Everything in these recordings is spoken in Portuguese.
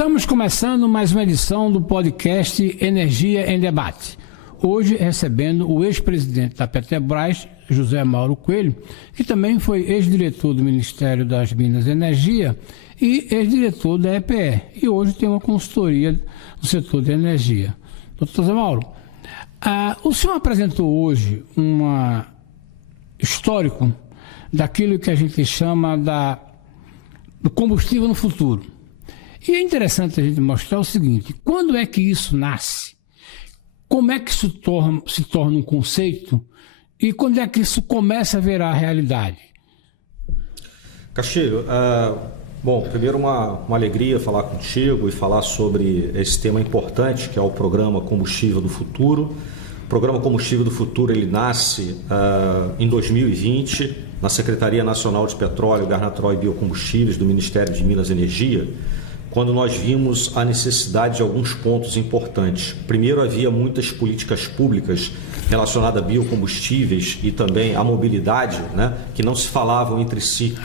Estamos começando mais uma edição do podcast Energia em Debate. Hoje recebendo o ex-presidente da Petrobras, José Mauro Coelho, que também foi ex-diretor do Ministério das Minas e Energia e ex-diretor da EPE. E hoje tem uma consultoria no setor de energia. Doutor José Mauro, o senhor apresentou hoje um histórico daquilo que a gente chama do combustível no futuro. E é interessante a gente mostrar o seguinte: quando é que isso nasce? Como é que isso se torna um conceito? E quando é que isso começa a virar realidade? Castilho, bom, primeiro uma alegria falar contigo e falar sobre esse tema importante que é o Programa Combustível do Futuro. O Programa Combustível do Futuro ele nasce em 2020 na Secretaria Nacional de Petróleo, Gás Natural e Biocombustíveis do Ministério de Minas e Energia, quando nós vimos a necessidade de alguns pontos importantes. Primeiro, havia muitas políticas públicas relacionadas a biocombustíveis e também à mobilidade, né, que não se falavam entre si.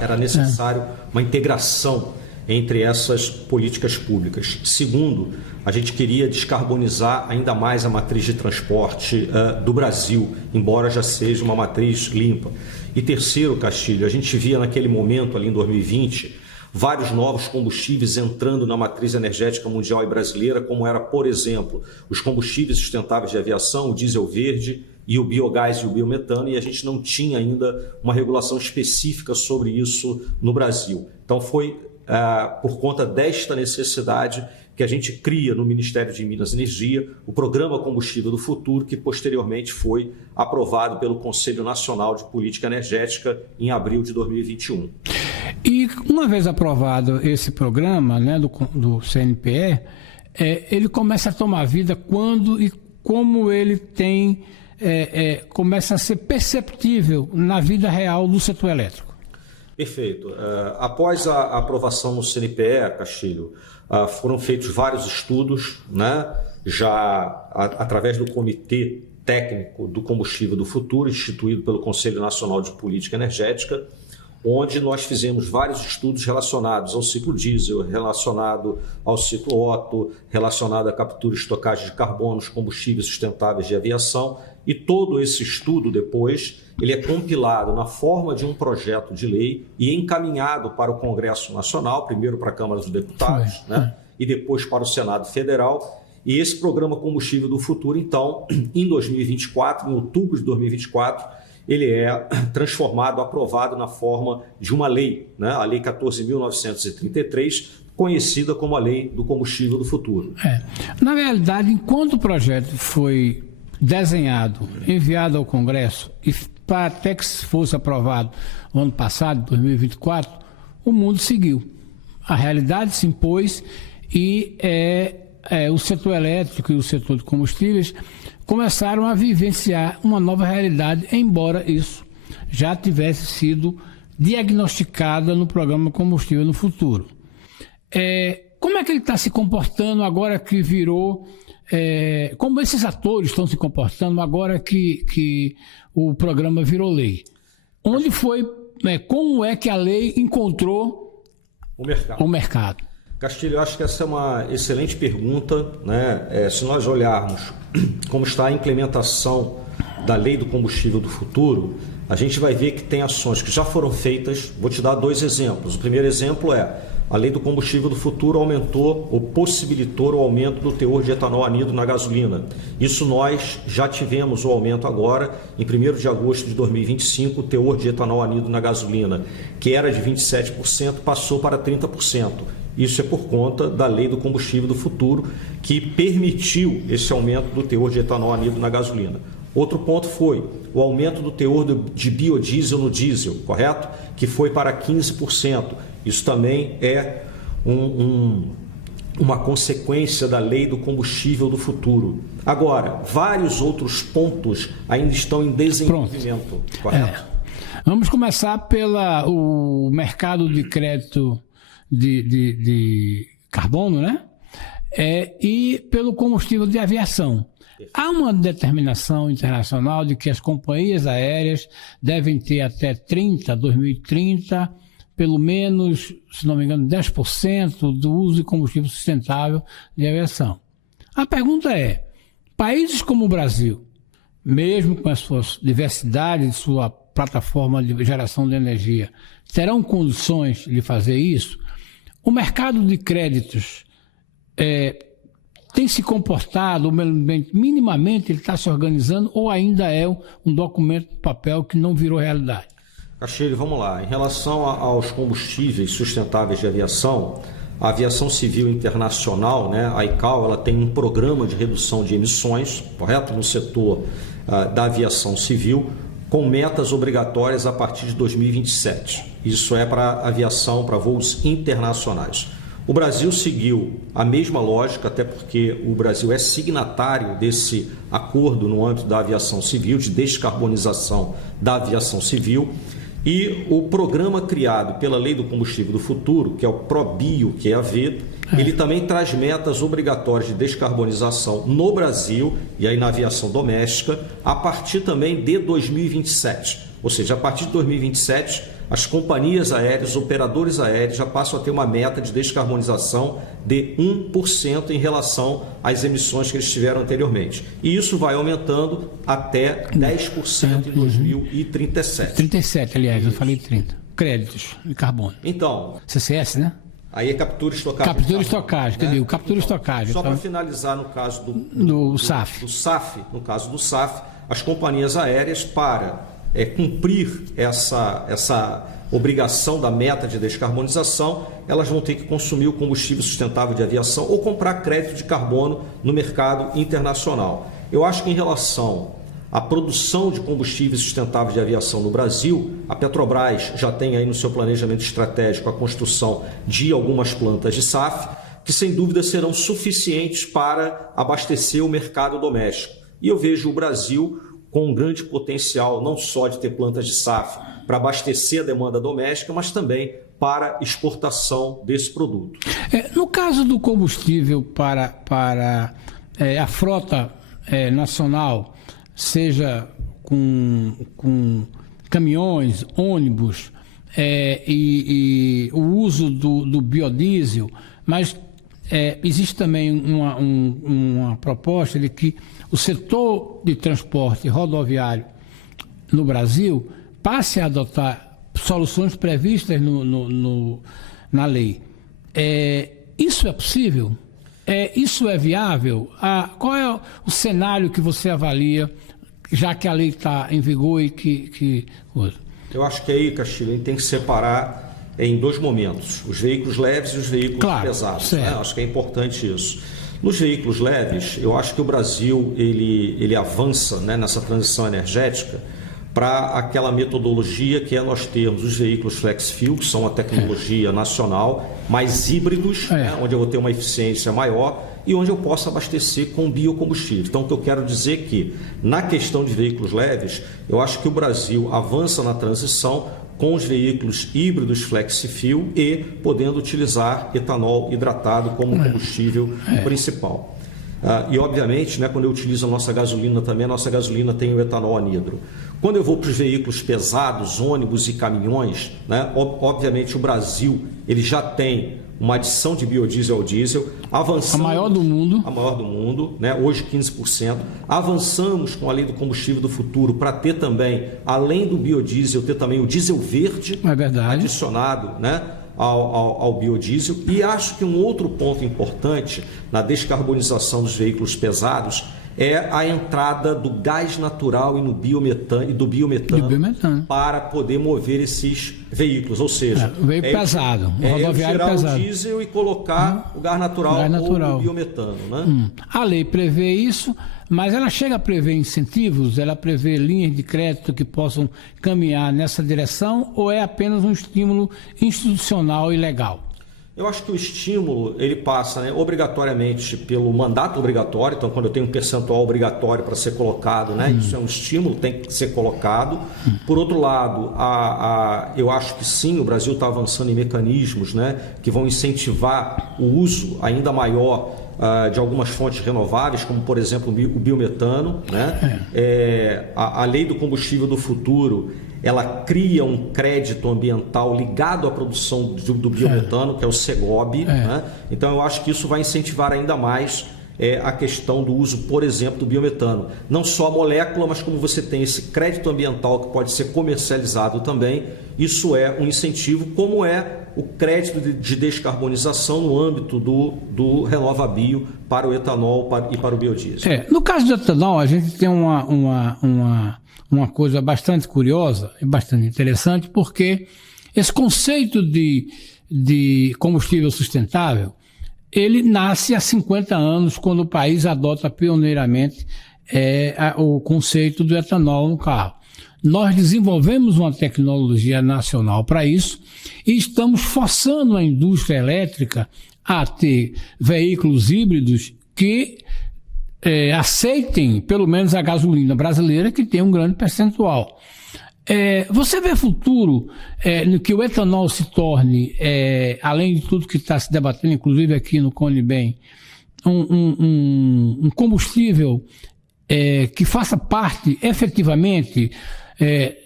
Era necessário uma integração entre essas políticas públicas. Segundo, a gente queria descarbonizar ainda mais a matriz de transporte do Brasil, embora já seja uma matriz limpa. E terceiro, Castilho, a gente via naquele momento, ali em 2020, vários novos combustíveis entrando na matriz energética mundial e brasileira, como era, por exemplo, os combustíveis sustentáveis de aviação, o diesel verde e o biogás e o biometano, e a gente não tinha ainda uma regulação específica sobre isso no Brasil. Então foi por conta desta necessidade que a gente cria no Ministério de Minas e Energia o Programa Combustível do Futuro, que posteriormente foi aprovado pelo Conselho Nacional de Política Energética em abril de 2021. E uma vez aprovado esse programa, né, do CNPE, ele começa a tomar vida quando e como ele tem começa a ser perceptível na vida real do setor elétrico. Perfeito. Após a aprovação no CNPE, Castilho, foram feitos vários estudos, né, já através do Comitê Técnico do Combustível do Futuro, instituído pelo Conselho Nacional de Política Energética, onde nós fizemos vários estudos relacionados ao ciclo diesel, relacionado ao ciclo Otto, relacionado à captura e estocagem de carbono, os combustíveis sustentáveis de aviação, e todo esse estudo depois ele é compilado na forma de um projeto de lei e encaminhado para o Congresso Nacional, primeiro para a Câmara dos Deputados, né, e depois para o Senado Federal. E esse Programa Combustível do Futuro, então, em 2024, em outubro de 2024, ele é transformado, aprovado na forma de uma lei, né? A Lei 14.933, conhecida como a Lei do Combustível do Futuro. Na realidade, enquanto o projeto foi desenhado, enviado ao Congresso e para até que fosse aprovado no ano passado, 2024, o mundo seguiu. A realidade se impôs e o setor elétrico e o setor de combustíveis começaram a vivenciar uma nova realidade, embora isso já tivesse sido diagnosticada no Programa Combustível no Futuro. Como é que ele está se comportando agora que virou... como esses atores estão se comportando agora que o programa virou lei? Onde foi... como é que a lei encontrou o mercado? Castilho, eu acho que essa é uma excelente pergunta, né? Se nós olharmos como está a implementação da Lei do Combustível do Futuro, a gente vai ver que tem ações que já foram feitas. Vou te dar dois exemplos. O primeiro exemplo é a Lei do Combustível do Futuro aumentou ou possibilitou o aumento do teor de etanol anido na gasolina. Isso nós já tivemos o aumento agora, em 1º de agosto de 2025, o teor de etanol anido na gasolina, que era de 27%, passou para 30%. Isso é por conta da Lei do Combustível do Futuro, que permitiu esse aumento do teor de etanol anido na gasolina. Outro ponto foi o aumento do teor de biodiesel no diesel, correto? Que foi para 15%. Isso também é uma consequência da Lei do Combustível do Futuro. Agora, vários outros pontos ainda estão em desenvolvimento, correto? Vamos começar pelo mercado de crédito de carbono, né? E pelo combustível de aviação. Há uma determinação internacional de que as companhias aéreas devem ter até 2030, pelo menos, se não me engano, 10% do uso de combustível sustentável de aviação. A pergunta é, países como o Brasil, mesmo com a sua diversidade de sua plataforma de geração de energia, terão condições de fazer isso? O mercado de créditos tem se comportado, minimamente ele está se organizando, ou ainda é um documento de papel que não virou realidade? Castilho, vamos lá. Em relação aos combustíveis sustentáveis de aviação, a aviação civil internacional, né, a ICAO, ela tem um programa de redução de emissões, correto? No setor da aviação civil, com metas obrigatórias a partir de 2027. Isso é para aviação, para voos internacionais. O Brasil seguiu a mesma lógica, até porque o Brasil é signatário desse acordo no âmbito da aviação civil, de descarbonização da aviação civil. E o programa criado pela Lei do Combustível do Futuro, que é o ProBio, que é a V, ele também traz metas obrigatórias de descarbonização no Brasil e aí na aviação doméstica, a partir também de 2027. Ou seja, a partir de 2027, as companhias aéreas, os operadores aéreos já passam a ter uma meta de descarbonização de 1% em relação às emissões que eles tiveram anteriormente. E isso vai aumentando até 10% em 2037. 37, aliás, eu falei 30. Créditos de carbono. Então... CCS, né? Aí é captura estocagem. Captura estocagem, né? Digo, captura estocagem. Só então, para finalizar, no caso do SAF. Do SAF, no caso do SAF, as companhias aéreas, para cumprir essa obrigação da meta de descarbonização, elas vão ter que consumir o combustível sustentável de aviação ou comprar crédito de carbono no mercado internacional. Eu acho que em relação à produção de combustível sustentável de aviação no Brasil, a Petrobras já tem aí no seu planejamento estratégico a construção de algumas plantas de SAF, que sem dúvida serão suficientes para abastecer o mercado doméstico. E eu vejo o Brasil com um grande potencial, não só de ter plantas de SAF para abastecer a demanda doméstica, mas também para exportação desse produto. No caso do combustível para a frota nacional, seja com caminhões, ônibus e o uso do biodiesel, mas existe também uma proposta de que o setor de transporte rodoviário no Brasil passe a adotar soluções previstas na lei. Isso é possível? Isso é viável? Qual é o cenário que você avalia, já que a lei está em vigor e que... Eu acho que aí, Castilho, a gente tem que separar em dois momentos, os veículos leves e os veículos pesados. Né? Acho que é importante isso. Nos veículos leves, eu acho que o Brasil ele avança, né, nessa transição energética para aquela metodologia que é nós termos os veículos flex-fuel, que são a tecnologia nacional, mais híbridos, né, onde eu vou ter uma eficiência maior e onde eu posso abastecer com biocombustível. Então, o que eu quero dizer é que, na questão de veículos leves, eu acho que o Brasil avança na transição com os veículos híbridos flex-fuel e podendo utilizar etanol hidratado como combustível principal. E, obviamente, né, quando eu utilizo a nossa gasolina também, a nossa gasolina tem o etanol anidro. Quando eu vou para os veículos pesados, ônibus e caminhões, né, obviamente o Brasil ele já tem uma adição de biodiesel ao diesel. Avançamos, a maior do mundo. A maior do mundo, né, hoje 15%. Avançamos com a lei do combustível do futuro para ter também, além do biodiesel, ter também o diesel verde adicionado, né, ao biodiesel. E acho que um outro ponto importante na descarbonização dos veículos pesados é a entrada do gás natural e do biometano para poder mover esses veículos. Ou seja, veículo pesado, rodoviário tirar pesado. O diesel e colocar o gás natural ou o biometano. Né? A lei prevê isso, mas ela chega a prever incentivos, ela prevê linhas de crédito que possam caminhar nessa direção, ou é apenas um estímulo institucional e legal? Eu acho que o estímulo ele passa, né, obrigatoriamente pelo mandato obrigatório. Então, quando eu tenho um percentual obrigatório para ser colocado, né, isso é um estímulo, tem que ser colocado. Por outro lado, eu acho que sim, o Brasil está avançando em mecanismos, né, que vão incentivar o uso ainda maior de algumas fontes renováveis, como, por exemplo, o biometano. Né? A lei do combustível do futuro ela cria um crédito ambiental ligado à produção do biometano, que é o Segob. Né? Então, eu acho que isso vai incentivar ainda mais a questão do uso, por exemplo, do biometano. Não só a molécula, mas como você tem esse crédito ambiental que pode ser comercializado também, isso é um incentivo, como é o crédito de descarbonização no âmbito do RenovaBio para o etanol e para o biodiesel. No caso do etanol, a gente tem uma coisa bastante curiosa e bastante interessante, porque esse conceito de combustível sustentável, ele nasce há 50 anos, quando o país adota pioneiramente o conceito do etanol no carro. Nós desenvolvemos uma tecnologia nacional para isso e estamos forçando a indústria elétrica a ter veículos híbridos que aceitem pelo menos a gasolina brasileira, que tem um grande percentual. Você vê futuro no que o etanol se torne, além de tudo que está se debatendo, inclusive aqui no CONIBEM, um combustível que faça parte efetivamente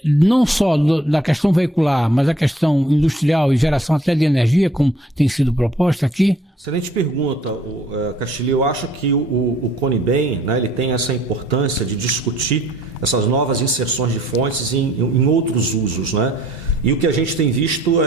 não só da questão veicular, mas a questão industrial e geração até de energia, como tem sido proposta aqui? Excelente pergunta, Castilho. Eu acho que o CONIBEM, né, ele tem essa importância de discutir essas novas inserções de fontes em outros usos, né? E o que a gente tem visto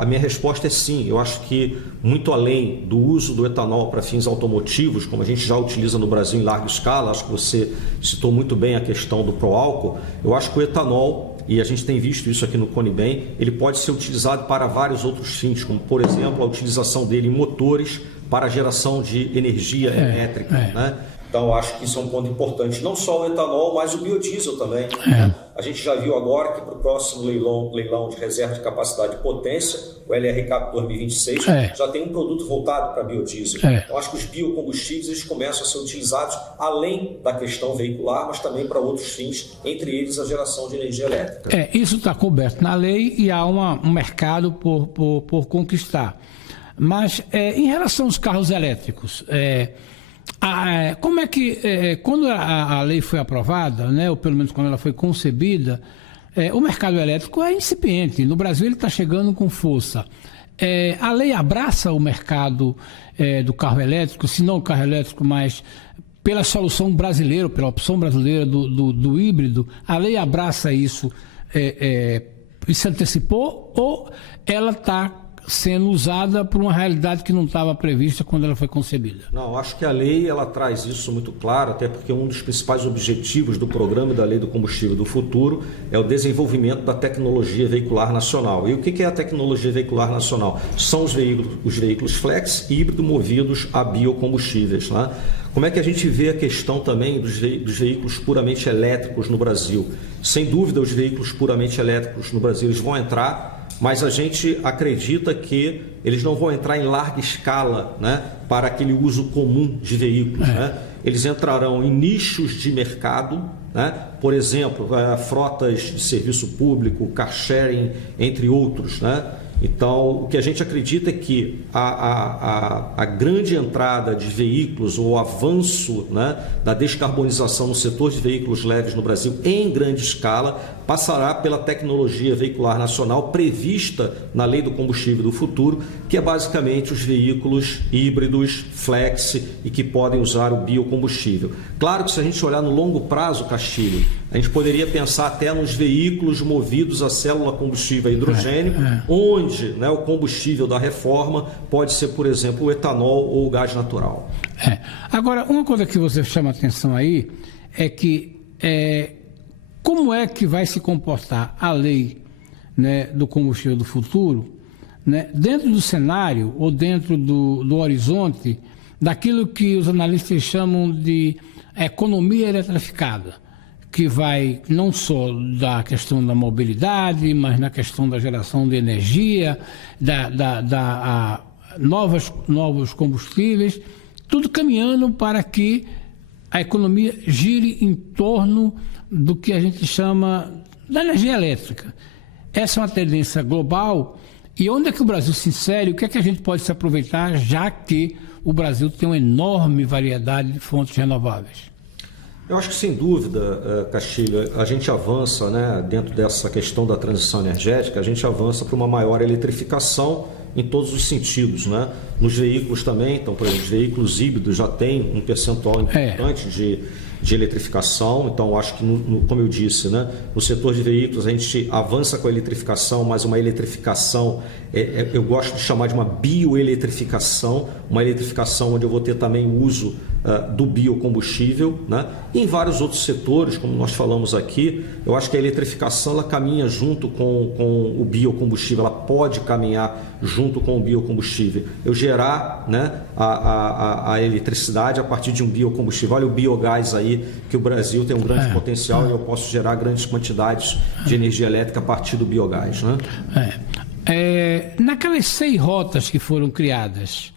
a minha resposta é sim. Eu acho que muito além do uso do etanol para fins automotivos, como a gente já utiliza no Brasil em larga escala, acho que você citou muito bem a questão do pró-álcool, eu acho que o etanol, e a gente tem visto isso aqui no CONIBEM, ele pode ser utilizado para vários outros fins, como por exemplo a utilização dele em motores para a geração de energia elétrica, né? Então, eu acho que isso é um ponto importante. Não só o etanol, mas o biodiesel também. A gente já viu agora que para o próximo leilão de reserva de capacidade de potência, o LRCAP 2026, já tem um produto voltado para biodiesel. Então, acho que os biocombustíveis eles começam a ser utilizados além da questão veicular, mas também para outros fins, entre eles a geração de energia elétrica. Isso está coberto na lei e há um mercado por conquistar. Mas, em relação aos carros elétricos, como é que, quando a lei foi aprovada, né, ou pelo menos quando ela foi concebida, o mercado elétrico é incipiente. No Brasil ele está chegando com força. A lei abraça o mercado do carro elétrico, se não o carro elétrico, mas pela solução brasileira, pela opção brasileira do híbrido. A lei abraça isso e se antecipou, ou ela está sendo usada por uma realidade que não estava prevista quando ela foi concebida? Não, acho que a lei ela traz isso muito claro, até porque um dos principais objetivos do programa da Lei do Combustível do Futuro é o desenvolvimento da tecnologia veicular nacional. E o que é a tecnologia veicular nacional? São os veículos flex híbrido movidos a biocombustíveis, né? Como é que a gente vê a questão também dos veículos puramente elétricos no Brasil? Sem dúvida, os veículos puramente elétricos no Brasil eles vão entrar, mas a gente acredita que eles não vão entrar em larga escala, né, para aquele uso comum de veículos. Né? Eles entrarão em nichos de mercado, né? Por exemplo, frotas de serviço público, car sharing, entre outros. Né? Então, o que a gente acredita é que a grande entrada de veículos, ou o avanço, né, da descarbonização no setor de veículos leves no Brasil em grande escala passará pela tecnologia veicular nacional prevista na Lei do Combustível do Futuro, que é basicamente os veículos híbridos, flex e que podem usar o biocombustível. Claro que se a gente olhar no longo prazo, Castilho, a gente poderia pensar até nos veículos movidos a célula combustível a hidrogênio, onde, né, o combustível da reforma pode ser, por exemplo, o etanol ou o gás natural. Agora, uma coisa que você chama a atenção aí é que como é que vai se comportar a lei, né, do combustível do futuro, né, dentro do cenário ou dentro do horizonte daquilo que os analistas chamam de economia eletrificada, que vai não só da questão da mobilidade, mas na questão da geração de energia, novos combustíveis, tudo caminhando para que a economia gire em torno do que a gente chama da energia elétrica. Essa é uma tendência global. E onde é que o Brasil se insere? O que é que a gente pode se aproveitar, já que o Brasil tem uma enorme variedade de fontes renováveis? Eu acho que, sem dúvida, Castilho, a gente avança, né, dentro dessa questão da transição energética, a gente avança para uma maior eletrificação em todos os sentidos, né? Nos veículos também, então, por exemplo, os veículos híbridos já têm um percentual importante de eletrificação, então acho que, como eu disse, né, no setor de veículos a gente avança com a eletrificação, mas uma eletrificação, eu gosto de chamar de uma bioeletrificação, uma eletrificação onde eu vou ter também o uso do biocombustível, né? E em vários outros setores, como nós falamos aqui, eu acho que a eletrificação ela caminha junto com o biocombustível, ela pode caminhar junto com o biocombustível. Eu gerar, né, a eletricidade a partir de um biocombustível. Olha o biogás aí, que o Brasil tem um grande potencial e eu posso gerar grandes quantidades de energia elétrica a partir do biogás, né? Naquelas 6 rotas que foram criadas,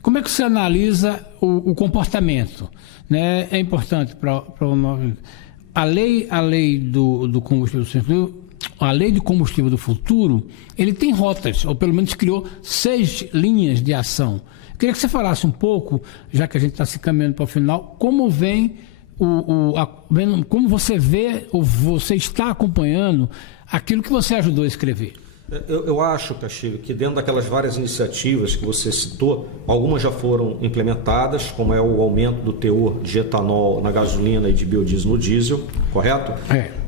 como é que você analisa o comportamento? Né? É importante para a lei do combustível, a lei do combustível do futuro, ele tem rotas, ou pelo menos criou 6 linhas de ação. Eu queria que você falasse um pouco, já que a gente está se caminhando para o final, como vem como você vê, ou você está acompanhando aquilo que você ajudou a escrever. Eu acho, Castilho, que dentro daquelas várias iniciativas que você citou, algumas já foram implementadas, como é o aumento do teor de etanol na gasolina e de biodiesel no diesel, correto?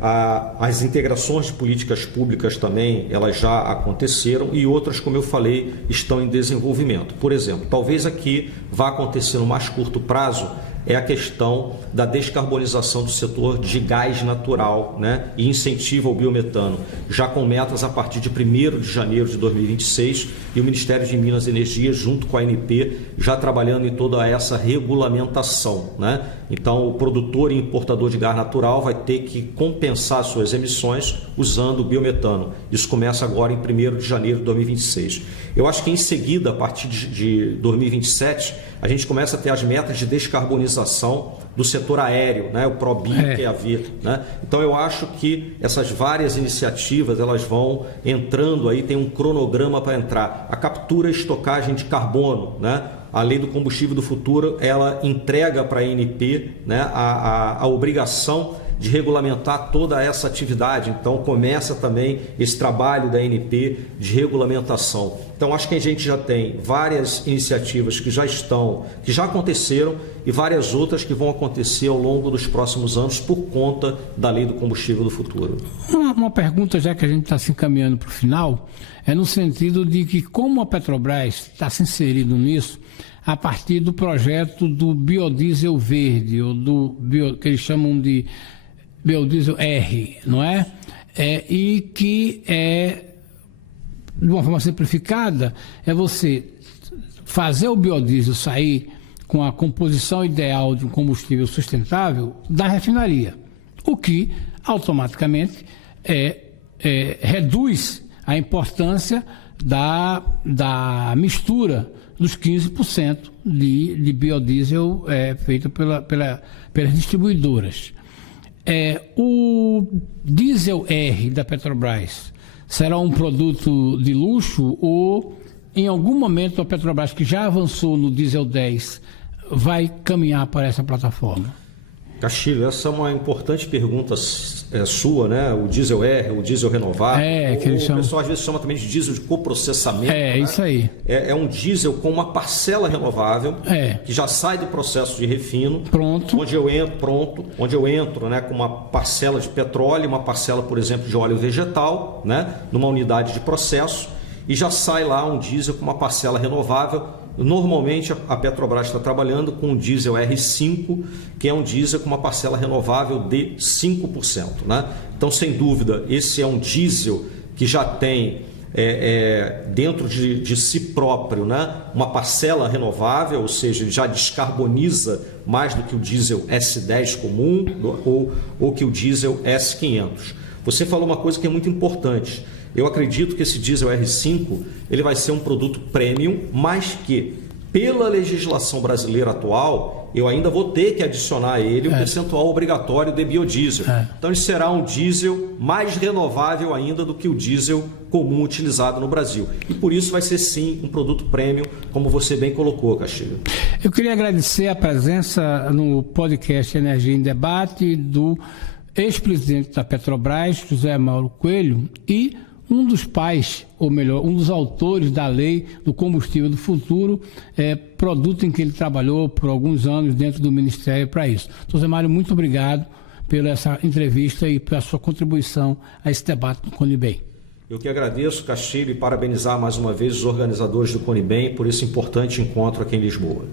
As integrações de políticas públicas também, elas já aconteceram e outras, como eu falei, estão em desenvolvimento. Por exemplo, talvez aqui vá acontecer no mais curto prazo é a questão da descarbonização do setor de gás natural, né, e incentivo ao biometano, já com metas a partir de 1º de janeiro de 2026 e o Ministério de Minas e Energia, junto com a ANP, já trabalhando em toda essa regulamentação, né? Então, o produtor e importador de gás natural vai ter que compensar suas emissões usando o biometano. Isso começa agora em 1º de janeiro de 2026. Eu acho que em seguida, a partir de 2027, a gente começa a ter as metas de descarbonização do setor aéreo, né? O ProBio que é a vir, né? Então eu acho que essas várias iniciativas elas vão entrando aí, tem um cronograma para entrar. A captura e estocagem de carbono, né? A lei do combustível do futuro, ela entrega para a ANP, né, a obrigação de regulamentar toda essa atividade. Então começa também esse trabalho da ANP de regulamentação. Então acho que a gente já tem várias iniciativas que já aconteceram e várias outras que vão acontecer ao longo dos próximos anos por conta da lei do combustível do futuro. Uma pergunta, já que a gente está se encaminhando para o final, é no sentido de que como a Petrobras está se inserindo nisso, a partir do projeto do biodiesel verde, ou que eles chamam de biodiesel R, não é? E que de uma forma simplificada, é você fazer o biodiesel sair com a composição ideal de um combustível sustentável da refinaria, o que automaticamente reduz a importância da mistura dos 15% de biodiesel feito pelas distribuidoras. O diesel R da Petrobras será um produto de luxo ou em algum momento a Petrobras, que já avançou no diesel 10, vai caminhar para essa plataforma? Castilho, essa é uma importante pergunta sua, né? O diesel R, o diesel renovável. O pessoal às vezes chama também de diesel de coprocessamento. Né? Isso aí. É um diesel com uma parcela renovável que já sai do processo de refino. Pronto. Onde eu entro, né, com uma parcela de petróleo, uma parcela, por exemplo, de óleo vegetal, né, numa unidade de processo, e já sai lá um diesel com uma parcela renovável. Normalmente a Petrobras está trabalhando com o diesel R5, que é um diesel com uma parcela renovável de 5%. Né? Então, sem dúvida, esse é um diesel que já tem dentro de si próprio, né, uma parcela renovável, ou seja, ele já descarboniza mais do que o diesel S10 comum ou que o diesel S500. Você falou uma coisa que é muito importante. Eu acredito que esse diesel R5 ele vai ser um produto premium, mas que pela legislação brasileira atual, eu ainda vou ter que adicionar a ele um percentual obrigatório de biodiesel. Então, ele será um diesel mais renovável ainda do que o diesel comum utilizado no Brasil. E por isso vai ser, sim, um produto premium, como você bem colocou, Castilho. Eu queria agradecer a presença no podcast Energia em Debate do ex-presidente da Petrobras, José Mauro Coelho, e um dos pais, ou melhor, um dos autores da lei do combustível do futuro, produto em que ele trabalhou por alguns anos dentro do Ministério para isso. José Mário, muito obrigado pela essa entrevista e pela sua contribuição a esse debate do CONIBEM. Eu que agradeço, Castilho, e parabenizar mais uma vez os organizadores do CONIBEM por esse importante encontro aqui em Lisboa.